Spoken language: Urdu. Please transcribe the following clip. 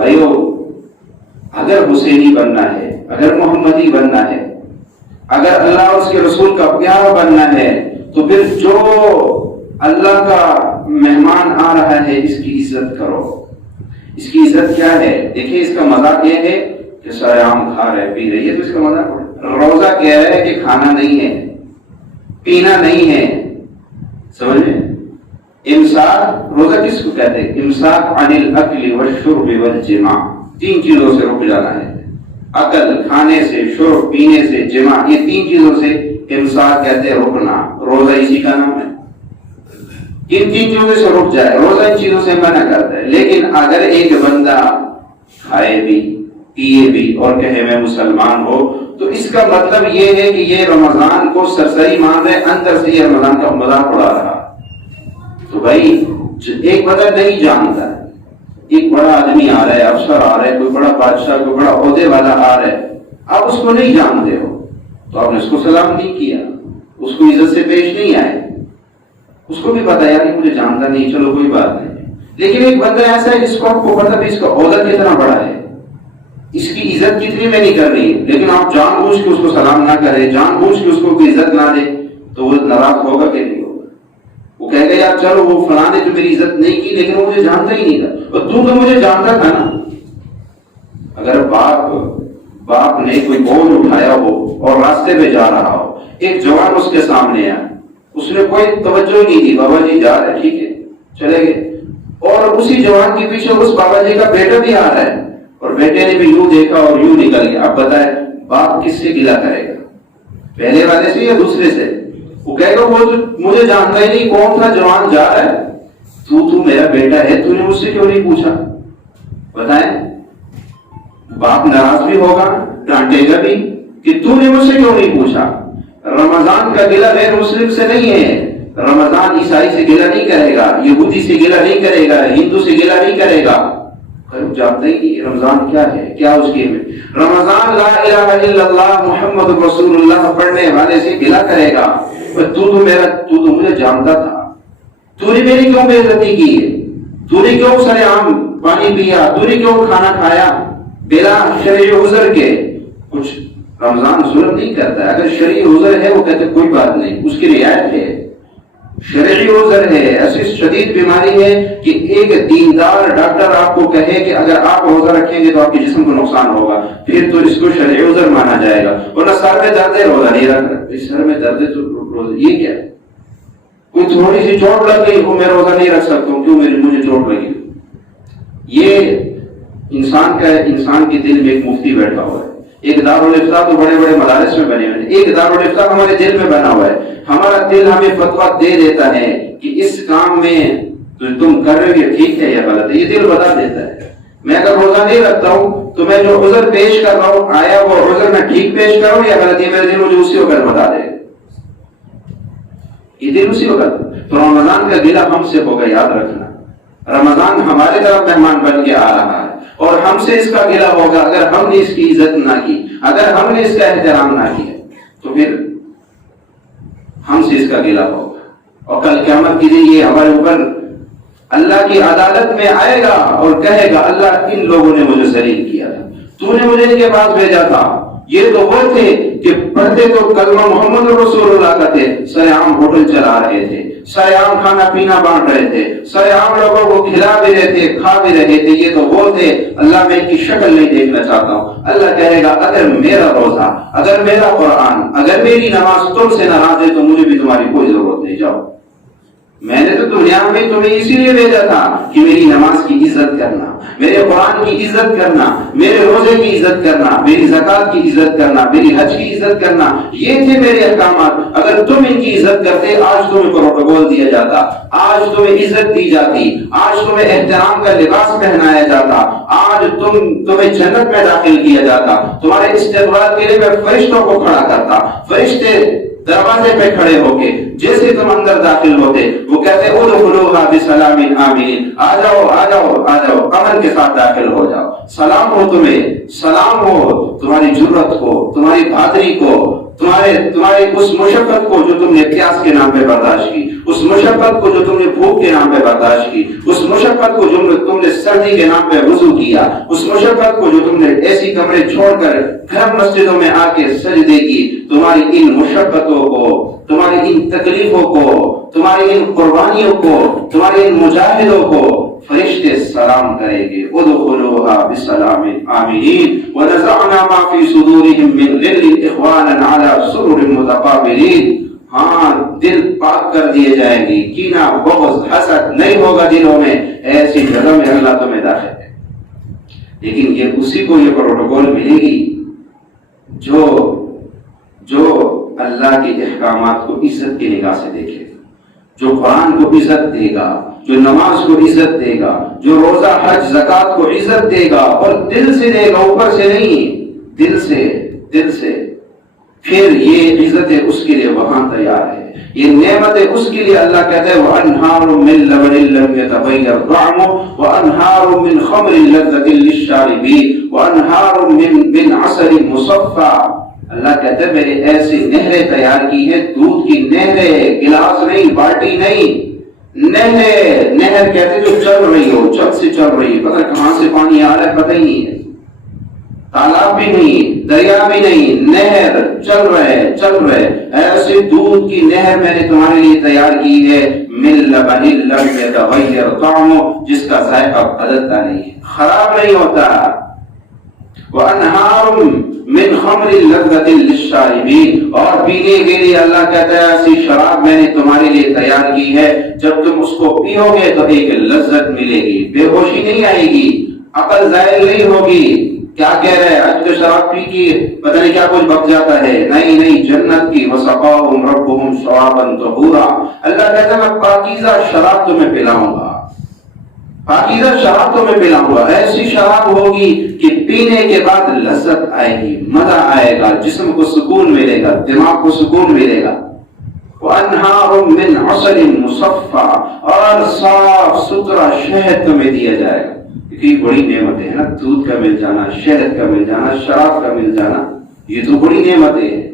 بھائیو، اگر حسینی بننا ہے، اگر محمدی بننا ہے، اگر اللہ اور اس کے رسول کا پیارا بننا ہے، تو پھر جو اللہ کا مہمان آ رہا ہے اس کی عزت کرو۔ اس کی عزت کیا ہے؟ دیکھیے، اس کا مذاق یہ ہے کہ سارے عام کھا رہے پی رہے، یہ تو اس کا مذاق ہے۔ روزہ کیا ہے کہ کھانا نہیں ہے، پینا نہیں ہے، سمجھ میں؟ امساک، روزہ کس کو کہتے ہیں؟ امساک عن الاکل والشرب والجماع، 3 چیزوں سے رک جانا ہے۔ عقل، کھانے سے، شرب پینے سے، جماع، یہ 3 چیزوں سے امساک کہتے ہیں، رکنا۔ روزہ اسی کا نام ہے۔ ان 3 چیزوں سے رک جائے، روزہ ان چیزوں سے منع کرتا ہے۔ لیکن اگر ایک بندہ کھائے بھی پیے بھی اور کہے میں مسلمان ہو، تو اس کا مطلب یہ ہے کہ یہ رمضان کو سرسری مان رہے، اندر سے یہ رمضان کا مذاق اڑا رہا۔ تو بھائی، ایک بندہ نہیں جانتا، ایک بڑا آدمی آ رہا ہے، افسر آ رہا ہے، کوئی بڑا بادشاہ، کوئی بڑا عہدے والا آ رہا ہے، آپ اس کو نہیں جانتے ہو تو آپ نے اس کو سلام نہیں کیا، اس کو عزت سے پیش نہیں آئے۔ اس کو بھی پتا یار مجھے جانتا نہیں، چلو کوئی بات نہیں۔ لیکن ایک بندہ ایسا ہے جس کو آپ کو پتا بھی اس کا عہدہ کتنا بڑا ہے، اس کی عزت کتنی میں نہیں کر رہی ہے، لیکن آپ جان بوجھ کے اس کو سلام نہ کرے، جان بوجھ کے اس کو کوئی عزت نہ دے، تو وہ ناراض ہوگا کہ نہیں ہوگا؟ وہ کہے گا یار چلو وہ فلاں نے جو میری عزت نہیں کی، لیکن وہ مجھے جانتا ہی نہیں تھا، اور تو مجھے جانتا تھا نا۔ اگر باپ نے کوئی بوجھ اٹھایا ہو اور راستے پہ جا رہا ہو، ایک جوان اس کے سامنے آیا، اس نے کوئی توجہ نہیں دی، بابا جی جا رہے ٹھیک ہے چلے گئے، اور اسی جوان کے پیچھے اس بابا جی کا بیٹا بھی آ رہا ہے، اور بیٹے نے بھی یوں دیکھا اور یوں نکل گیا۔ اب بتائیں باپ کس سے گلہ کرے گا، پہلے والے سے یا دوسرے سے؟ وہ کہے گا وہ مجھے جانتا ہی نہیں، کون تھا جوان جا رہا ہے، تو میرا بیٹا ہے، تو نے مجھ سے کیوں نہیں پوچھا؟ بتائیں، باپ ناراض بھی ہوگا، ڈانٹے گا بھی کہ تو نے مجھ سے کیوں نہیں پوچھا۔ رمضان کا گلہ غیر مسلم سے نہیں ہے، رمضان عیسائی سے گلہ نہیں کرے گا، یہودی سے گلہ نہیں کرے گا، ہندو سے گلہ نہیں کرے گا۔ جانتے ہی نہیں رمضان کیا ہے، کیا اس کی ہے۔ رمضان لا الہ الا اللہ محمد رسول اللہ پڑھنے والے سے گلہ کرے گا، تو مجھے جانتا تھا، تو نے میری کیوں بے عزتی کی ہے، تو نے کیوں سر عام پانی پیا، تو نے کیوں کھانا کھایا بلا شرعی عذر کے؟ کچھ رمضان ظلم نہیں کرتا ہے، اگر شرعی عذر ہے وہ کہتے کوئی بات نہیں، اس کی رعایت ہے۔ شرعی عذر ہے، ایسی شدید بیماری ہے کہ ایک دیندار ڈاکٹر آپ کو کہے کہ اگر آپ روزہ رکھیں گے تو آپ کے جسم کو نقصان ہوگا، پھر تو اس کو شرعی عذر مانا جائے گا۔ ورنہ سر میں درد ہے روزہ نہیں رکھ رہا، سر میں درد ہے تو روزہ، یہ کیا ہے؟ کوئی تھوڑی سی چوٹ لگ گئی وہ میں روزہ نہیں رکھ سکتا ہوں، کیوں مجھے چوٹ لگی؟ یہ انسان کے دل میں ایک مفتی بیٹھا ہوا ہے۔ ایک دارالفتہ تو بڑے بڑے مدارس میں بنے ہوئے ہیں، ایک دارالفتہ ہمارے دل میں بنا ہوا ہے۔ ہمارا دل ہمیں فتویٰ دے دیتا ہے کہ اس کام میں تم کر رہے ہو یہ ٹھیک ہے یا غلط ہے، یہ دل بتا دیتا ہے۔ میں اگر روزہ نہیں رکھتا ہوں تو میں جو عذر پیش کر رہا ہوں، آیا وہ عذر میں ٹھیک پیش کر رہا ہوں یا غلط، یہ میرے دل مجھے اسی وقت بتا دے گا، یہ دل اسی وقت۔ تو رمضان کا گلہ ہم سے ہوگا، یاد رکھنا، رمضان ہمارے طرف مہمان بن کے آ رہا ہے اور ہم سے اس کا گلہ ہوگا اگر ہم نے اس کی عزت نہ کی، اگر ہم نے اس کا احترام نہ کیا تو پھر ہم سے اس کا گلہ ہوگا۔ اور کل قیامت کے دن یہ ہمارے اوپر اللہ کی عدالت میں آئے گا اور کہے گا اللہ ان لوگوں نے مجھے ذلیل کیا تھا، تو نے مجھے ان کے پاس بھیجا تھا، یہ تو وہ تھے کہ پڑھتے تو کلمہ محمد رسول اللہ کا تھے، سر عام ہوٹل چلا رہے تھے، سر عام کھانا پینا بانٹ رہے تھے، سر عام لوگوں کو کھلا بھی رہے تھے، کھا بھی رہے تھے، یہ تو وہ تھے۔ اللہ میں ان کی شکل نہیں دیکھنا چاہتا ہوں۔ اللہ کہے گا اگر میرا روزہ، اگر میرا قرآن، اگر میری نماز تم سے ناراض ہے تو مجھے بھی تمہاری کوئی ضرورت نہیں، جاؤ۔ میں نے تو دنیا میں تمہیں اسی لیے بھیجا تھا کہ میری نماز کی عزت کرنا، میرے قرآن کی عزت کرنا، میرے روزے کی عزت کرنا، میری زکوٰۃ کی عزت کرنا، میری حج کی عزت کرنا، یہ تھے میرے احکامات۔ اگر تم ان کی عزت کرتے آج تمہیں پروٹوکول دیا جاتا، آج تمہیں عزت دی جاتی، آج تمہیں احترام کا لباس پہنایا جاتا، آج تمہیں جنت میں داخل کیا جاتا، تمہارے استقبال کے لیے میں فرشتوں کو کھڑا کرتا، فرشتے دروازے پہ کھڑے ہو کے جیسے تم اندر داخل ہوتے وہ کہتے ادخلوها بسلام آمین، آ جاؤ آ جاؤ آ جاؤ، امن کے ساتھ داخل ہو جاؤ، سلام ہو تمہیں، سلام ہو تمہاری جرت کو، تمہاری بہادری کو، تمہاری اس مشقت کو جو تم نے پیاس کے نام پہ برداشت کی، اس مشقت کو جو تم نے بھوک کے نام پہ برداشت کی، اس مشقت کو جو تم نے سردی کے نام پہ وضو کیا، اس مشقت کو جو تم نے ایسی کمرے چھوڑ کر گھر مسجدوں میں آ کے سجدے کی، تمہاری ان مشقتوں کو، تمہاری ان تکلیفوں کو، تمہاری ان قربانیوں کو، تمہاری ان مجاہدوں کو فرشتے سلام کریں گے، ادخلوها بسلام آمنین ونزعنا ما فی صدورهم من غل اخوانا على سرر متقابلین۔ ہاں، دل پاک کر دیے جائیں گے، کینہ بغض حسد نہیں ہوگا دلوں میں، ایسی جگہ میں اللہ تمہیں داخل ہے۔ لیکن یہ اسی کو یہ پروٹوکول ملے گی جو اللہ کے احکامات کو عزت کی نگاہ سے دیکھے، جو قرآن کو عزت دے گا، جو نماز کو عزت دے گا، جو روزہ حج زکات کو عزت دے گا، اور دل سے دے گا، اوپر سے نہیں، دل سے پھر یہ عزت اس کے لیے وہاں تیار ہے، یہ نعمت اس کے لیے اللہ کہتا ہے وَأَنْهَارٌ مِّن لَبَنٍ لَّمْ يَتَغَيَّرْ طَعْمُهُ وَأَنْهَارٌ مِّن خَمْرٍ لَّذَّةٍ لِّلشَّارِبِينَ وَأَنْهَارٌ مِّن عَسَلٍ مُّصَفًّى۔ اللہ کہتا ہے میں نے ایسی نہریں تیار کی ہیں، دودھ کی نہریں، گلاس نہیں، بالٹی نہیں، نہر کہتے جو چل رہی ہو، چل سے چل رہی ہے، پتہ کہاں سے پانی آ رہا ہے پتہ ہی نہیں ہے، تالاب بھی نہیں، دریا بھی نہیں، نہر چل رہے ایسے دودھ کی نہر میں نے تمہارے لیے تیار کی ہے، من لبن لم يتغیر طعمه، جس کا ذائقہ بدلتا نہیں ہے، خراب نہیں ہوتا، وانہار من خمر لذۃ للشاربین، اور پینے کے لیے اللہ کہتا ہے ایسی شراب میں نے تمہارے لیے تیار کی ہے، جب تم اس کو پیو گے تو ایک لذت ملے گی، بے ہوشی نہیں آئے گی، عقل زائل نہیں ہوگی، کیا کہہ رہے ہیں آج تو شراب پی کی پتہ نہیں کیا کچھ بک جاتا ہے، نہیں جنت کی وسقاہم ربہم شرابا طہورا، اللہ کہتا ہے میں پاکیزہ شراب تمہیں پلاؤں گا، پاکیزہ شراب تمہیں پلاؤں گا، ایسی شراب ہوگی کہ پینے کے بعد لذت آئے گی، مزہ آئے گا، جسم کو سکون ملے گا، دماغ کو سکون ملے گا، وانہار من عسل مصفى، اور صاف ستھرا شہد تمہیں دیا جائے گا، کیونکہ بڑی نعمتیں ہیں نا، دودھ کا مل جانا، شہد کا مل جانا، شراب کا مل جانا، یہ تو بڑی نعمتیں ہیں،